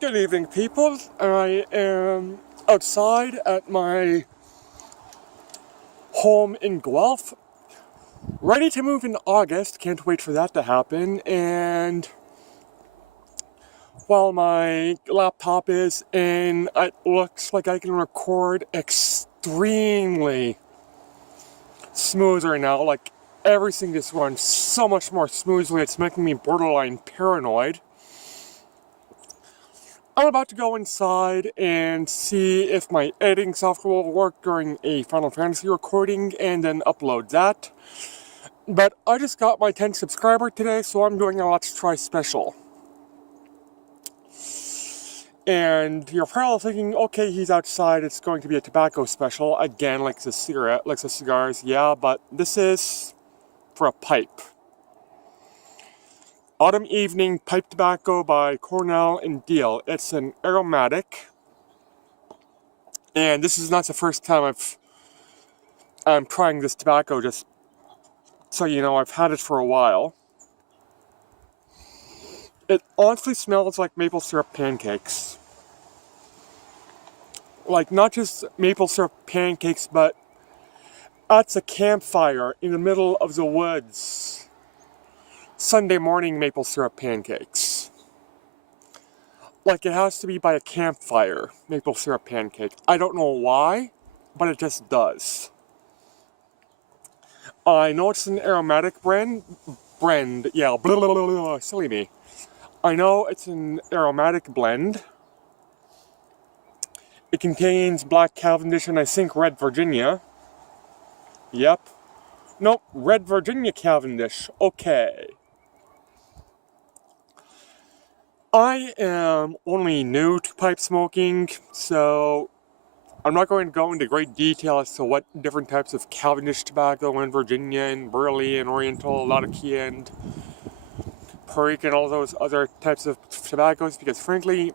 Good evening, people. I am outside at my home in Guelph, ready to move in August. Can't wait for that to happen. And while my laptop is in, it looks like I can record extremely smooth right now. Like everything just runs so much more smoothly. It's making me borderline paranoid. I'm about to go inside and see if my editing software will work during a Final Fantasy recording and then upload that. But I just got my 10th subscriber today, so I'm doing a Let's Try special. And you're probably thinking, okay, he's outside, it's going to be a tobacco special. Again, like the cigarette, like the cigars, yeah, but this is for a pipe. Autumn Evening Pipe Tobacco by Cornell and Diehl. It's an aromatic. And this is not the first time I'm trying this tobacco, just so you know, I've had it for a while. It honestly smells like maple syrup pancakes. Like, not just maple syrup pancakes, but at a campfire in the middle of the woods. Sunday morning maple syrup pancakes. Like, it has to be by a campfire, maple syrup pancake. I don't know why, but it just does. I know it's an aromatic blend, yeah, blah, blah, blah, blah, silly me. I know it's an aromatic blend. It contains black Cavendish and I think red Virginia. Yep. Nope, red Virginia Cavendish. Okay. I am only new to pipe smoking, so I'm not going to go into great detail as to what different types of Cavendish tobacco and Virginia and Burley and Oriental, Latakia and Perique and all those other types of tobaccos, because frankly,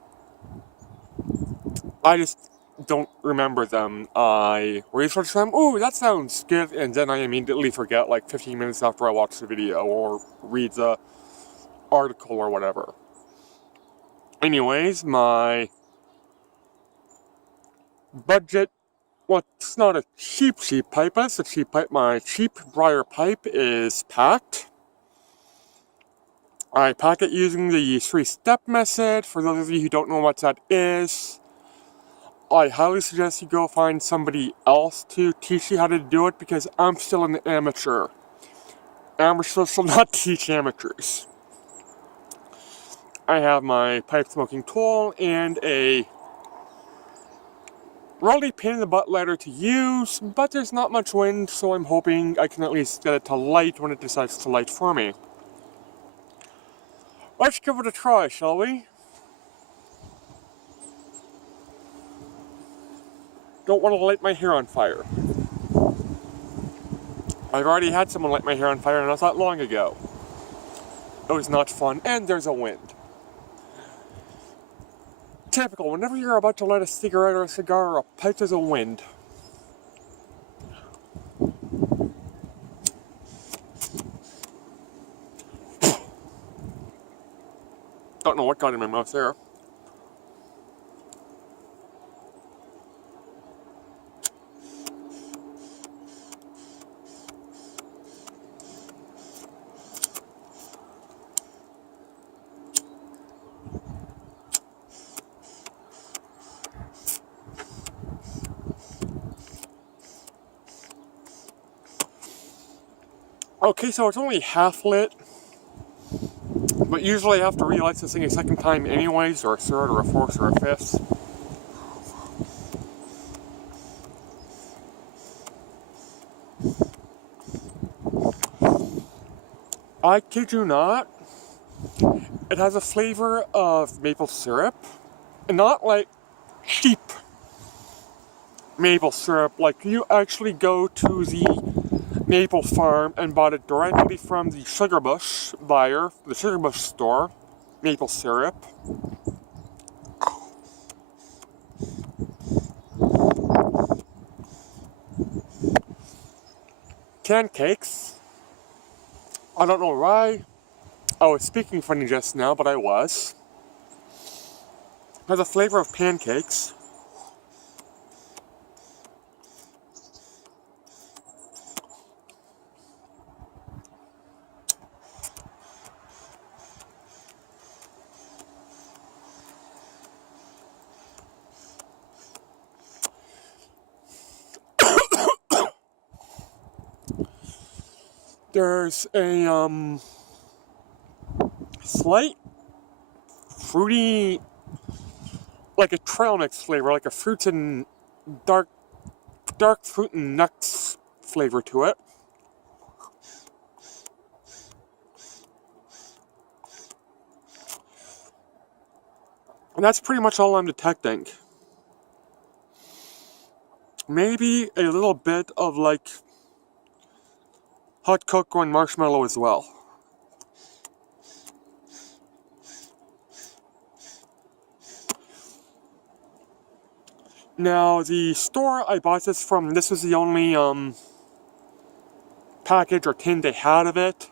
I just don't remember them. I research them, ooh, that sounds good, and then I immediately forget like 15 minutes after I watch the video or read the article or whatever. Anyways, my budget, well, it's not a cheap pipe, but it's a cheap pipe. My cheap briar pipe is packed. I pack it using the 3-step method. For those of you who don't know what that is, I highly suggest you go find somebody else to teach you how to do it, because I'm still an amateur. Amateurs will not teach amateurs. I have my pipe smoking tool and a really pain in the butt lighter to use, but there's not much wind, so I'm hoping I can at least get it to light when it decides to light for me. Let's give it a try, shall we? Don't want to light my hair on fire. I've already had someone light my hair on fire, and not that long ago. It was not fun, and there's a wind. Typical, whenever you're about to light a cigarette or a cigar or a pipe, there's a wind. Don't know what got in my mouth there. Okay, so it's only half lit, but usually I have to relight this thing a second time anyways, or a third, or a fourth, or a fifth. I kid you not, it has a flavor of maple syrup, and not like cheap maple syrup, like you actually go to the maple farm and bought it directly from the sugar bush buyer, the sugar bush store, maple syrup. Pancakes. I don't know why I was speaking funny just now, but I was. has a flavor of pancakes. There's a slight fruity, like a trail mix flavor, like a fruits and dark fruit and nuts flavor to it. And that's pretty much all I'm detecting. Maybe a little bit of like hot cocoa and marshmallow as well. Now, the store I bought this from, this was the only package or tin they had of it.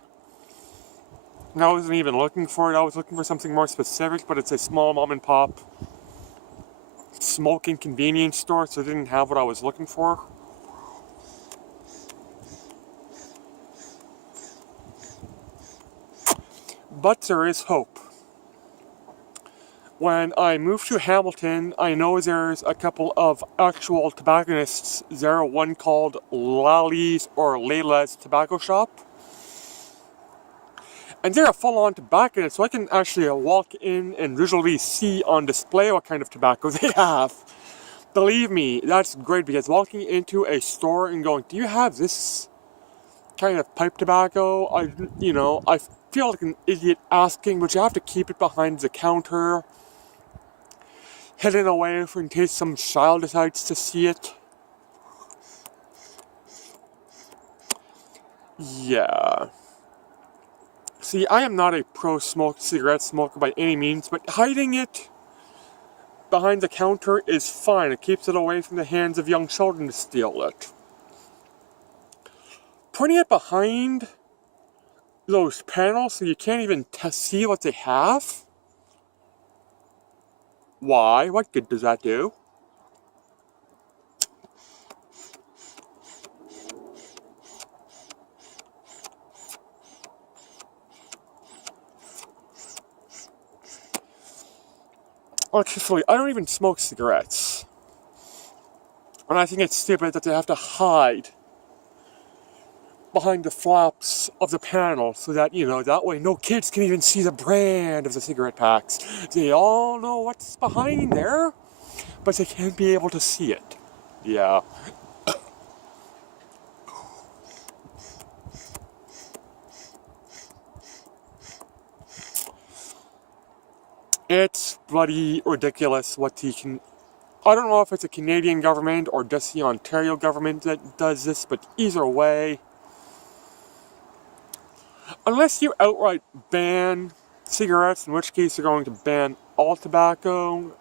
And I wasn't even looking for it. I was looking for something more specific, but it's a small mom and pop smoking convenience store, so they didn't have what I was looking for. But there is hope. When I moved to Hamilton, I know there's a couple of actual tobacconists there, one called Lally's or Layla's Tobacco Shop. And they're a full-on tobacconist, so I can actually walk in and visually see on display what kind of tobacco they have. Believe me, that's great, because walking into a store and going, do you have this kind of pipe tobacco? I feel like an idiot asking, but you have to keep it behind the counter, hidden away for in case some child decides to see it. Yeah. See, I am not a pro-smoke cigarette smoker by any means, but hiding it behind the counter is fine. It keeps it away from the hands of young children to steal it. Putting it behind those panels so you can't even see what they have? Why? What good does that do? Well, truthfully, I don't even smoke cigarettes. And I think it's stupid that they have to hide behind the flaps of the panel so that, that way no kids can even see the brand of the cigarette packs. They all know what's behind there, but they can't be able to see it. Yeah. It's bloody ridiculous what I don't know if it's a Canadian government or just the Ontario government that does this, but either way, unless you outright ban cigarettes, in which case you're going to ban all tobacco,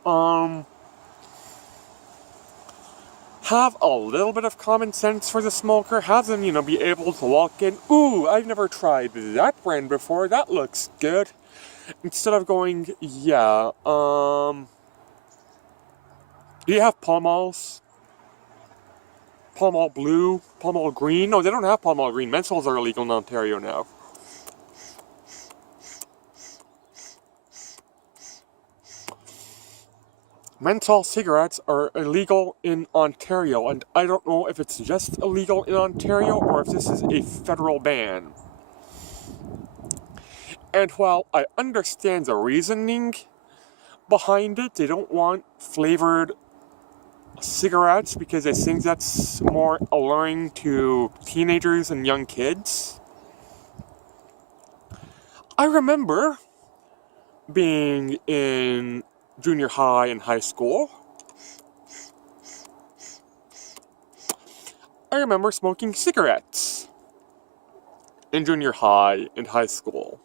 have a little bit of common sense for the smoker. Have them, be able to walk in, ooh, I've never tried that brand before, that looks good. Instead of going, yeah, do you have Pall Malls? Pall Mall Blue? Pall Mall Green? No, they don't have Pall Mall Green. Menthols are illegal in Ontario now. Menthol cigarettes are illegal in Ontario, and I don't know if it's just illegal in Ontario or if this is a federal ban. And while I understand the reasoning behind it, they don't want flavored cigarettes because they think that's more alluring to teenagers and young kids. I remember being in junior high and high school. I remember smoking cigarettes in junior high and high school.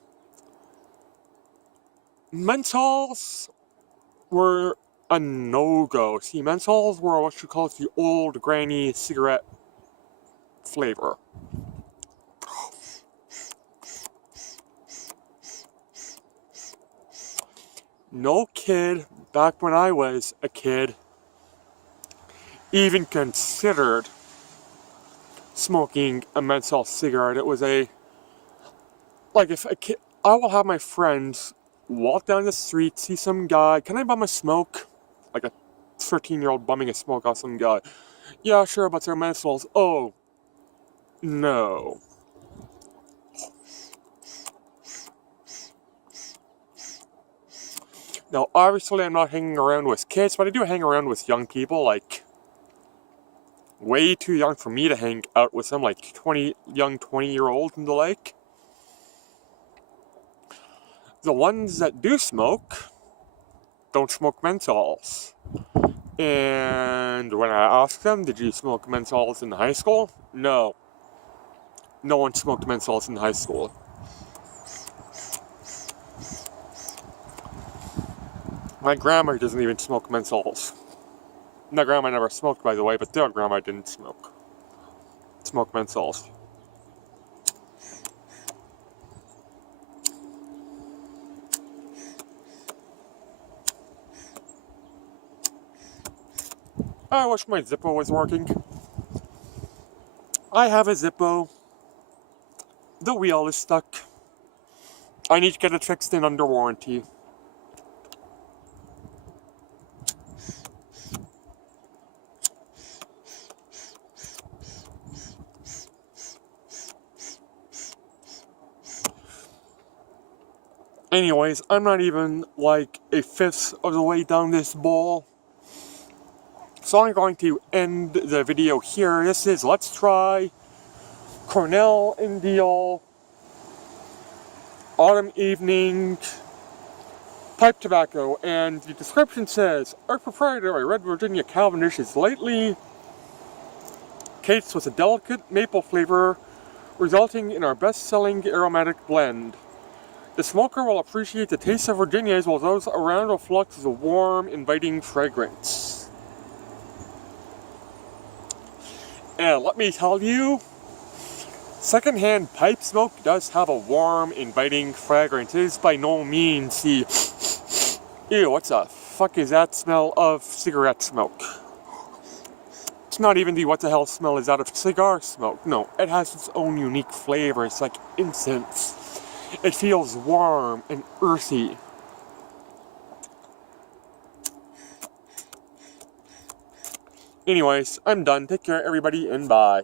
Menthols were a no-go. See, menthols were what you call the old granny cigarette flavor. No kid back when I was a kid, even considered smoking a menthol cigarette. It was if a kid, I will have my friends walk down the street, see some guy, can I bum a smoke? Like a 13-year-old bumming a smoke off some guy. Yeah, sure, but they're menthols. Oh, no. Now, obviously, I'm not hanging around with kids, but I do hang around with young people, like, way too young for me to hang out with them, like 20-year-olds and the like. The ones that do smoke don't smoke menthols. And when I asked them, did you smoke menthols in high school? No. No one smoked menthols in high school. My grandma doesn't even smoke menthols. My grandma never smoked, by the way, but their grandma didn't smoke menthols. I wish my Zippo was working. I have a Zippo. The wheel is stuck. I need to get it fixed and under warranty. Anyways, I'm not even like a fifth of the way down this bowl. So I'm going to end the video here. This is Let's Try Cornell and Diehl Autumn Evening Pipe Tobacco. And the description says, our proprietary Red Virginia Cavendish is lightly cased with a delicate maple flavor, resulting in our best-selling aromatic blend. The smoker will appreciate the taste of Virginias, while those around will flux with a warm, inviting fragrance. And let me tell you, secondhand pipe smoke does have a warm, inviting fragrance. It is by no means the, ew, what the fuck is that smell of cigarette smoke? It's not even the what the hell smell is that of cigar smoke. No, it has its own unique flavor. It's like incense. It feels warm and earthy. Anyways, I'm done. Take care, everybody, and bye.